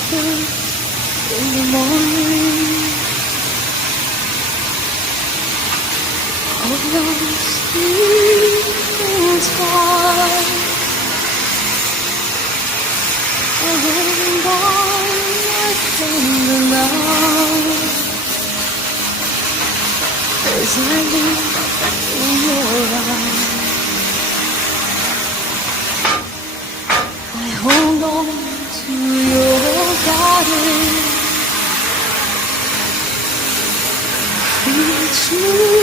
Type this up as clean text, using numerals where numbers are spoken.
whisper in the morning of your sleeping time, holding on in the night as I look in your eyes. I hold on to your body, feel it move.